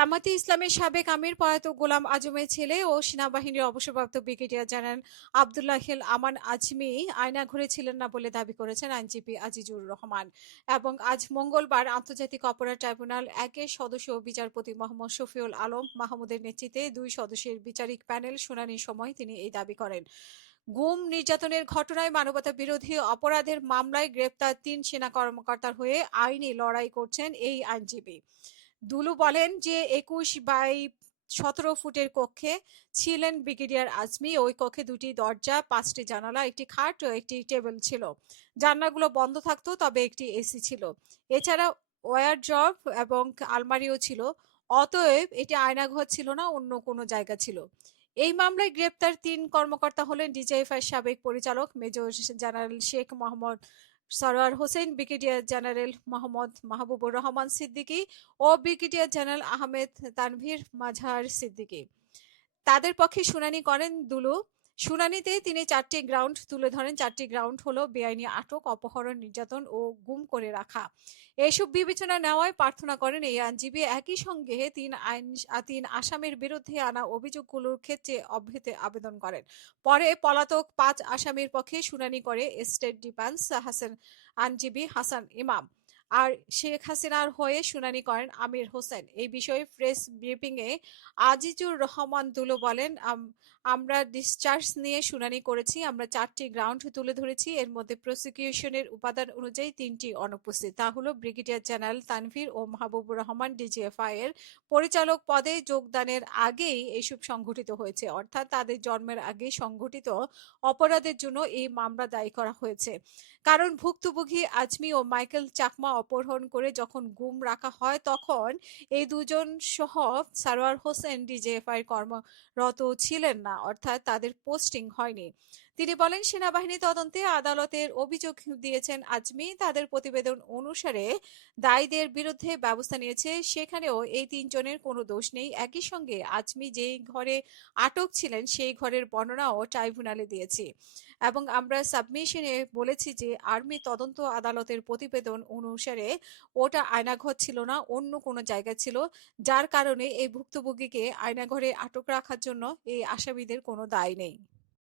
জামায়াতে ইসলামের সাবেক আমির প্রয়াত গোলাম আজমের ছেলে ও সেনাবাহিনীর অবসরপ্রাপ্ত ব্রিগেডিয়ার জেনারেল আবদুল্লাহিল আমান আজমি আয়নাঘরে ছিলেন না বলে দাবি করেছেন আইনজীবী আজিজুর রহমান। এবং আজ মঙ্গলবার আন্তর্জাতিক অপরাধ ট্রাইব্যুনাল একের সদস্য বিচারপতি মোহাম্মদ শফিউল আলম মাহমুদের নেতৃত্বে ২ সদস্যের বিচারিক প্যানেল শুনানির সময় তিনি এই দাবি করেন। গুম নির্যাতনের ঘটনায় মানবতা বিরোধী অপরাধের মামলায় গ্রেপ্তার ৩ সেনা কর্মকর্তার হয়ে আইনি লড়াই করছেন এই আইনজীবী। দুলু বলেন যে ২১ বাই ১৭ ফুটের কক্ষে ছিলেন ব্রিগেডিয়ার আজমি। ওই কক্ষে ২টি দরজা, ৫টি জানালা, একটি খাট ও একটি টেবিল ছিল। জানলাগুলো বন্ধ থাকতো, তবে একটি এসি ছিল। এছাড়া ওয়ারড্রব এবং আলমারিও ছিল। অতএব এটি আয়নাঘর ছিল না, অন্য কোনো জায়গা ছিল। এই মামলায় গ্রেপ্তার ৩ কর্মকর্তা হলেন ডিজিএফআই সাবেক পরিচালক major general Sheikh Mohammad Sarwar Hossain, brigadier general Mohammad Mahbubur Rahman Siddiqui ও ব্রিগেডিয়ার জেনারেল আহমেদ তানভীর মাজহার সিদ্দিকী। তাদের পক্ষে শুনানি করেন দুলু। শুনানিতে তিনি ৪টি গ্রাউন্ড তুলে ধরেন। ৪টি গ্রাউন্ড হলো বেআইনি আটক, অপহরণ, নির্যাতন ও গুম করে রাখা। এসব বিবেচনা নেওয়ায় প্রার্থনা করেন এই আইনজীবী। একই সঙ্গে ৩ আসামির বিরুদ্ধে আনা অভিযোগগুলোর ক্ষেত্রে অব্যাহতি আবেদন করেন। পরে পলাতক ৫ আসামির পক্ষে শুনানি করে স্টেট ডিফেন্স আইনজীবী হাসান ইমাম। আর শেখ হাসিনার হয়ে শুনানি করেন আমির হোসেন। এই বিষয়ে প্রেস ব্রিফিংয়ে আজিজুর রহমান দুলু বলেন, আমরা ডিসচার্জ নিয়ে শুনানি করেছি। আমরা ৪টি গ্রাউন্ড তুলে ধরেছি। এর মধ্যে প্রসিকিউশনের উপাদান অনুযায়ী ৩টি অনুপস্থিত। তা হলো ব্রিগেডিয়ার জেনারেল তানভীর ও মাহবুবুর রহমান ডিজিএফআই এর পরিচালক পদে যোগদানের আগেই এসব সংঘটিত হয়েছে, অর্থাৎ তাদের জন্মের আগেই সংঘটিত অপরাধের জন্য এই মামলা দায়ী করা হয়েছে। কারণ ভুক্তভোগী আজমি ও মাইকেল চাকমা অপহরণ করে যখন গুম রাখা হয়, তখন এই দুজন সহ সারোয়ার হোসেন ডিজিএফআই কর্মরত ছিলেন না, অর্থাৎ তাদের পোস্টিং হয়নি। তিনি বলেন, সেনাবাহিনী তদন্তে আদালতের অভিযোগ দিয়েছেন আজমি। তাদের প্রতিবেদন অনুসারে দায়ীদের বিরুদ্ধে ব্যবস্থা নিয়েছে। সেখানেও এই ৩ জনের কোনো দোষ নেই। একই সঙ্গে আজমি যেই ঘরে আটক ছিলেন সেই ঘরের বর্ণনাও ট্রাইব্যুনালে দিয়েছি এবং আমরা সাবমিশনে বলেছি যে আর্মি তদন্ত আদালতের প্রতিবেদন অনুসারে ওটা আয়নাঘর ছিল না, অন্য কোনো জায়গা ছিল, যার কারণে এই ভুক্তভোগীকে আয়নাঘরে আটক রাখার জন্য এই আসামিদের কোনো দায় নেই।